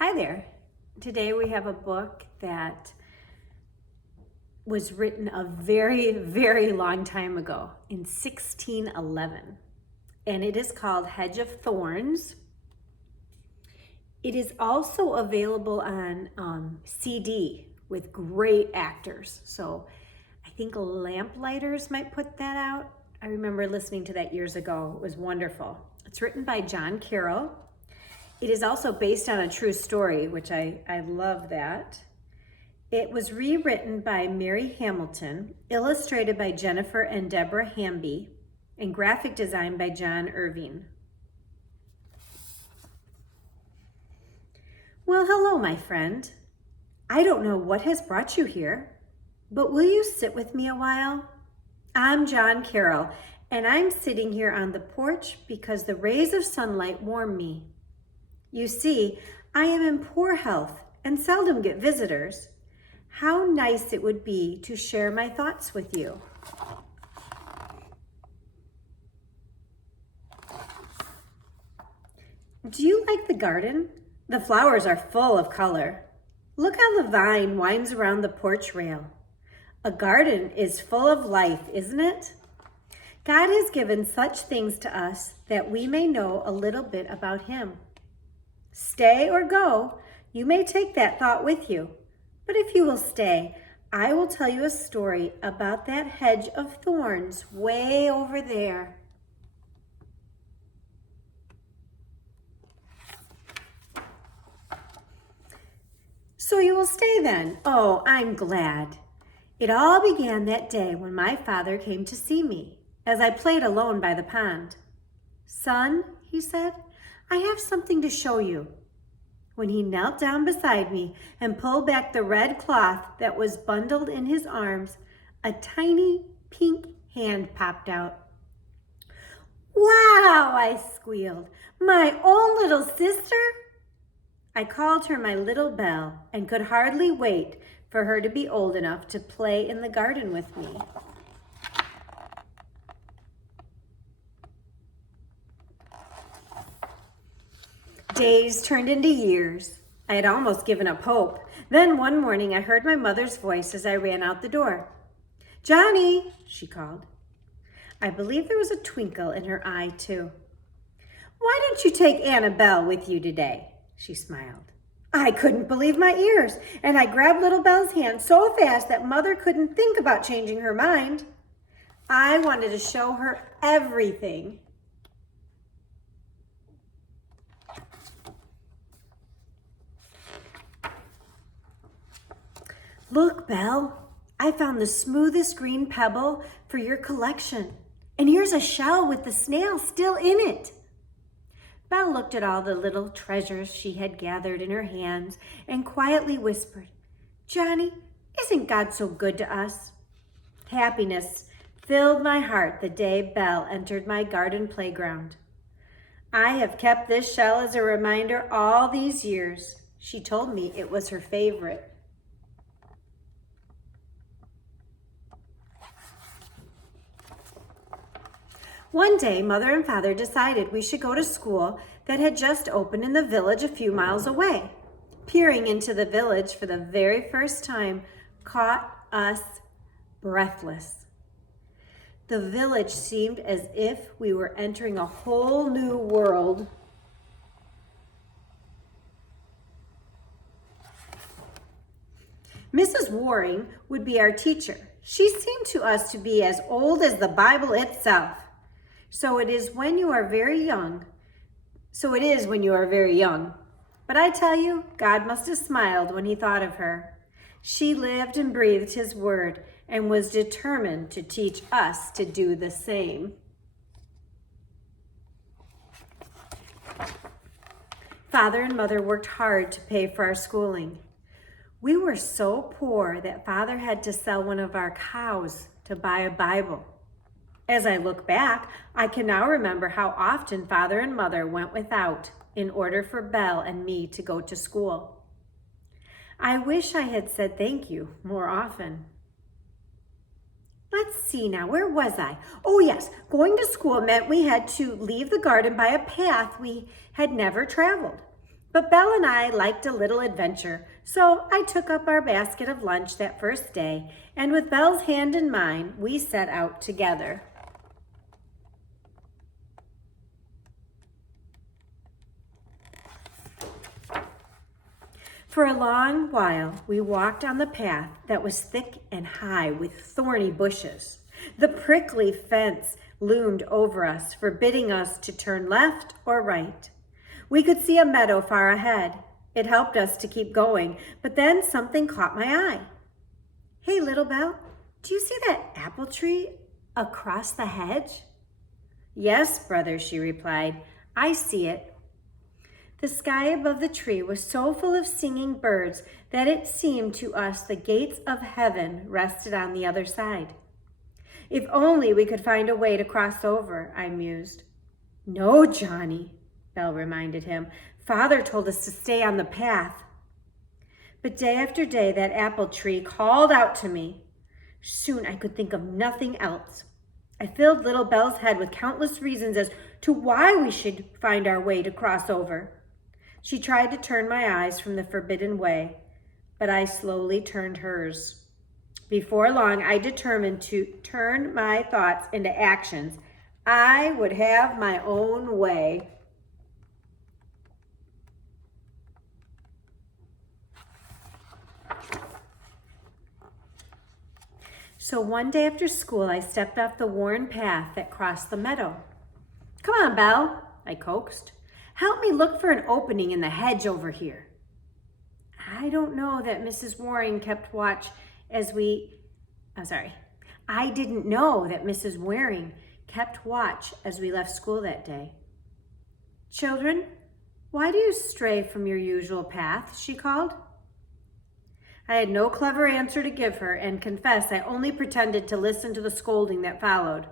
Hi there. Today we have a book that was written a very, very long time ago in 1611, and it is called Hedge of Thorns. It is also available on CD with great actors. So I think Lamplighters might put that out. I remember listening to that years ago. It was wonderful. It's written by John Carroll. It is also based on a true story, which I love that. It was rewritten by Mary Hamilton, illustrated by Jennifer and Deborah Hamby, and graphic design by John Irving. Well, hello, my friend. I don't know what has brought you here, but will you sit with me a while? I'm John Carroll, and I'm sitting here on the porch because the rays of sunlight warm me. You see, I am in poor health and seldom get visitors. How nice it would be to share my thoughts with you. Do you like the garden? The flowers are full of color. Look how the vine winds around the porch rail. A garden is full of life, isn't it? God has given such things to us that we may know a little bit about Him. Stay or go, you may take that thought with you. But if you will stay, I will tell you a story about that hedge of thorns way over there. So you will stay then? Oh, I'm glad. It all began that day when my father came to see me as I played alone by the pond. Son, he said, I have something to show you. When he knelt down beside me and pulled back the red cloth that was bundled in his arms, a tiny pink hand popped out. Wow, I squealed. My own little sister? I called her my little Belle and could hardly wait for her to be old enough to play in the garden with me. Days turned into years. I had almost given up hope. Then one morning I heard my mother's voice as I ran out the door. Johnny, she called. I believe there was a twinkle in her eye too. Why don't you take Annabelle with you today? She smiled. I couldn't believe my ears, and I grabbed little Belle's hand so fast that Mother couldn't think about changing her mind. I wanted to show her everything. Look, Belle, I found the smoothest green pebble for your collection. And here's a shell with the snail still in it. Belle looked at all the little treasures she had gathered in her hands and quietly whispered, Johnny, isn't God so good to us? Happiness filled my heart the day Belle entered my garden playground. I have kept this shell as a reminder all these years. She told me it was her favorite. One day, Mother and Father decided we should go to school that had just opened in the village a few miles away. Peering into the village for the very first time caught us breathless. The village seemed as if we were entering a whole new world. Mrs. Waring would be our teacher. She seemed to us to be as old as the Bible itself. So it is when you are very young. But I tell you, God must have smiled when he thought of her. She lived and breathed his word and was determined to teach us to do the same. Father and Mother worked hard to pay for our schooling. We were so poor that Father had to sell one of our cows to buy a Bible. As I look back, I can now remember how often Father and Mother went without in order for Belle and me to go to school. I wish I had said thank you more often. Let's see now, where was I? Oh yes, going to school meant we had to leave the garden by a path we had never traveled. But Belle and I liked a little adventure, so I took up our basket of lunch that first day, and with Belle's hand in mine, we set out together. For a long while, we walked on the path that was thick and high with thorny bushes. The prickly fence loomed over us, forbidding us to turn left or right. We could see a meadow far ahead. It helped us to keep going, but then something caught my eye. Hey, little Belle, do you see that apple tree across the hedge? Yes, brother, she replied. I see it. The sky above the tree was so full of singing birds that it seemed to us the gates of heaven rested on the other side. If only we could find a way to cross over, I mused. No, Johnny, Belle reminded him. Father told us to stay on the path. But day after day, that apple tree called out to me. Soon I could think of nothing else. I filled little Belle's head with countless reasons as to why we should find our way to cross over. She tried to turn my eyes from the forbidden way, but I slowly turned hers. Before long, I determined to turn my thoughts into actions. I would have my own way. So one day after school, I stepped off the worn path that crossed the meadow. Come on, Belle, I coaxed. Help me look for an opening in the hedge over here. I don't know that Mrs. Waring kept watch as I didn't know that Mrs. Waring kept watch as we left school that day. Children, why do you stray from your usual path? She called. I had no clever answer to give her and confess I only pretended to listen to the scolding that followed.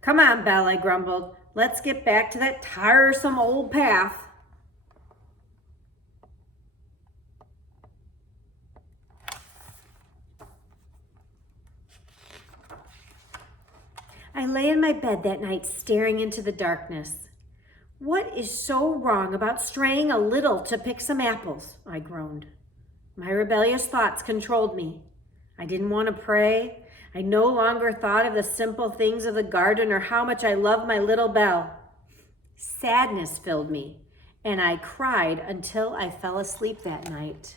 Come on, Belle, I grumbled. Let's get back to that tiresome old path. I lay in my bed that night staring into the darkness. What is so wrong about straying a little to pick some apples? I groaned. My rebellious thoughts controlled me. I didn't want to pray. I no longer thought of the simple things of the garden or how much I loved my little Belle. Sadness filled me, and I cried until I fell asleep that night.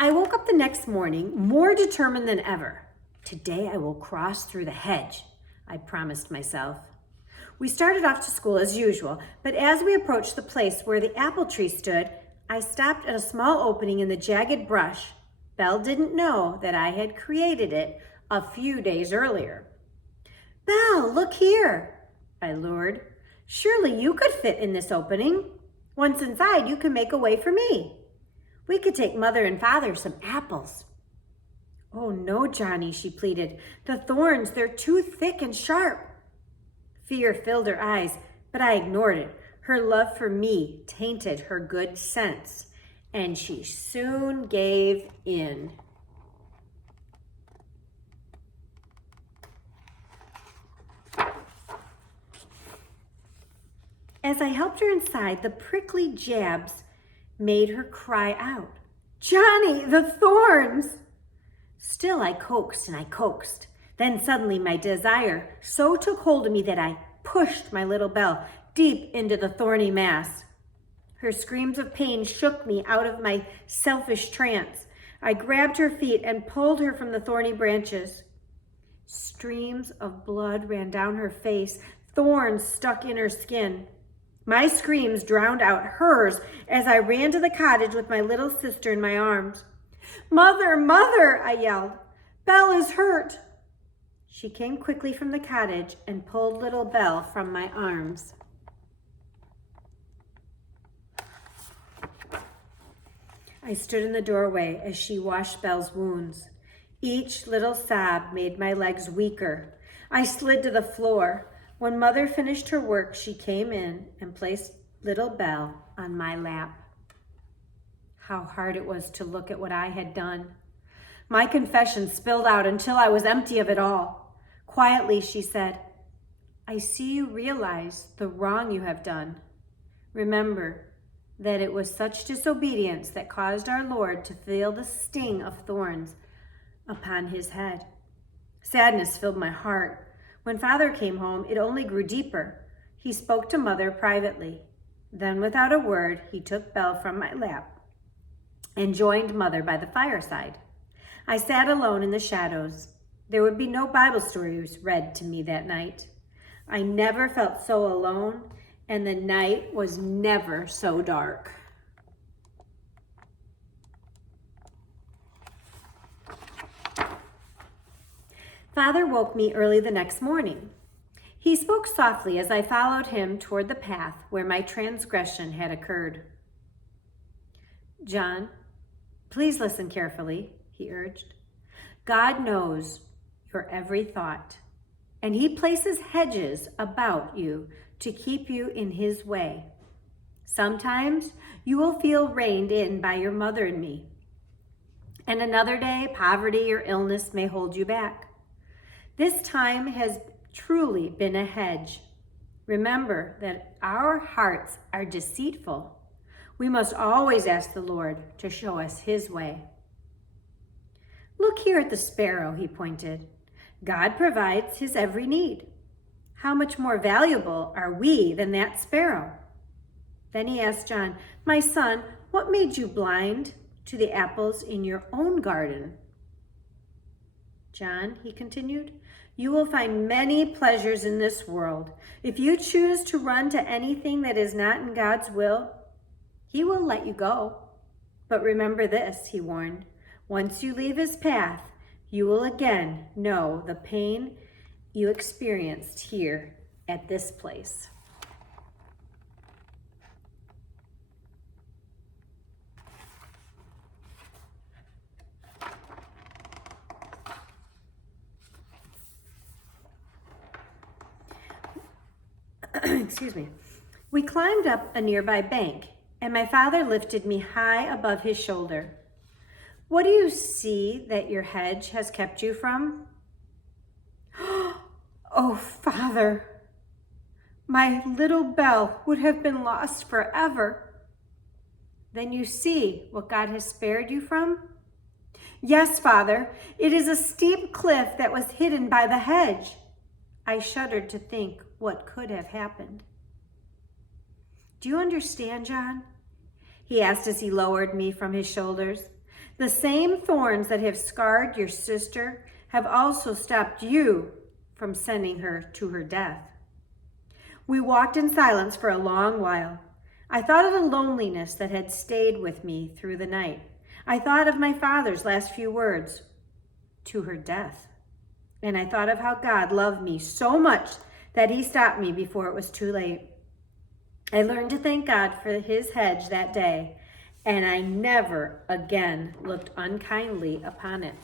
I woke up the next morning more determined than ever. Today I will cross through the hedge, I promised myself. We started off to school as usual, but as we approached the place where the apple tree stood, I stopped at a small opening in the jagged brush. Belle didn't know that I had created it a few days earlier. Belle, look here, I lured. Surely you could fit in this opening. Once inside, you can make a way for me. We could take Mother and Father some apples. Oh no, Johnny, she pleaded. The thorns, they're too thick and sharp. Fear filled her eyes, but I ignored it. Her love for me tainted her good sense, and she soon gave in. As I helped her inside, the prickly jabs made her cry out, Johnny, the thorns! Still I coaxed and I coaxed. Then suddenly my desire so took hold of me that I pushed my little Belle deep into the thorny mass. Her screams of pain shook me out of my selfish trance. I grabbed her feet and pulled her from the thorny branches. Streams of blood ran down her face. Thorns stuck in her skin. My screams drowned out hers as I ran to the cottage with my little sister in my arms. Mother, Mother, I yelled. Belle is hurt. She came quickly from the cottage and pulled little Belle from my arms. I stood in the doorway as she washed Belle's wounds. Each little sob made my legs weaker. I slid to the floor. When Mother finished her work, she came in and placed little Belle on my lap. How hard it was to look at what I had done. My confession spilled out until I was empty of it all. Quietly, she said, I see you realize the wrong you have done. Remember that it was such disobedience that caused our Lord to feel the sting of thorns upon his head. Sadness filled my heart. When Father came home, it only grew deeper. He spoke to Mother privately. Then, without a word, he took Belle from my lap and joined Mother by the fireside. I sat alone in the shadows. There would be no Bible stories read to me that night. I never felt so alone, and the night was never so dark. Father woke me early the next morning. He spoke softly as I followed him toward the path where my transgression had occurred. John, please listen carefully, he urged. God knows your every thought, and he places hedges about you to keep you in his way. Sometimes you will feel reined in by your mother and me, and another day poverty or illness may hold you back. This time has truly been a hedge. Remember that our hearts are deceitful. We must always ask the Lord to show us his way. Look here at the sparrow, he pointed. God provides his every need. How much more valuable are we than that sparrow? Then he asked John, my son, what made you blind to the apples in your own garden? John, he continued, you will find many pleasures in this world. If you choose to run to anything that is not in God's will, he will let you go. But remember this, he warned, once you leave his path, you will again know the pain you experienced here at this place. Excuse me. We climbed up a nearby bank, and my father lifted me high above his shoulder. What do you see that your hedge has kept you from? Oh, Father, my little Belle would have been lost forever. Then you see what God has spared you from? Yes, Father, it is a steep cliff that was hidden by the hedge. I shuddered to think what could have happened. Do you understand, John? He asked as he lowered me from his shoulders. The same thorns that have scarred your sister have also stopped you from sending her to her death. We walked in silence for a long while. I thought of the loneliness that had stayed with me through the night. I thought of my father's last few words, to her death. And I thought of how God loved me so much that he stopped me before it was too late. I learned to thank God for his hedge that day, and I never again looked unkindly upon it.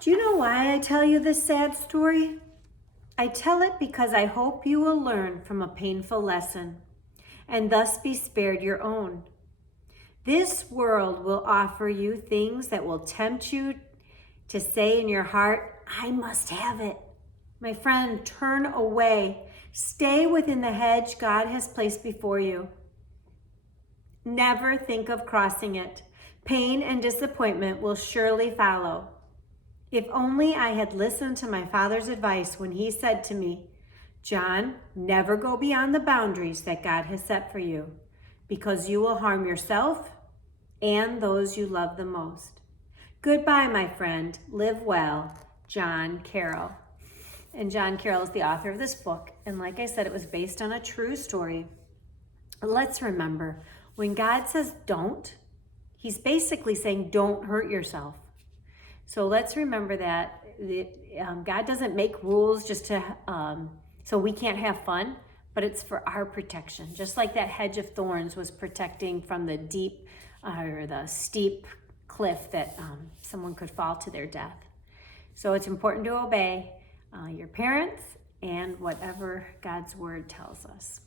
Do you know why I tell you this sad story? I tell it because I hope you will learn from a painful lesson and thus be spared your own. This world will offer you things that will tempt you to say in your heart, I must have it. My friend, turn away. Stay within the hedge God has placed before you. Never think of crossing it. Pain and disappointment will surely follow. If only I had listened to my father's advice when he said to me, John, never go beyond the boundaries that God has set for you, because you will harm yourself and those you love the most. Goodbye, my friend. Live well. John Carroll. And John Carroll is the author of this book. And like I said, it was based on a true story. Let's remember, when God says don't, he's basically saying don't hurt yourself. So let's remember that God doesn't make rules just to so we can't have fun, but it's for our protection. Just like that hedge of thorns was protecting from the deep or the steep cliff that someone could fall to their death. So it's important to obey your parents and whatever God's word tells us.